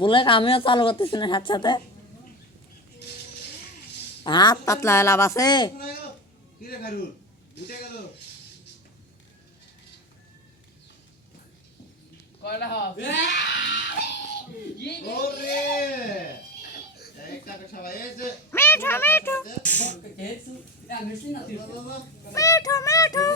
Bullet আমিও চালু করতেছি না সাথে সাথে। হাত পাতলা লাভ আছে। মিঠু মিঠু মিঠু মিঠু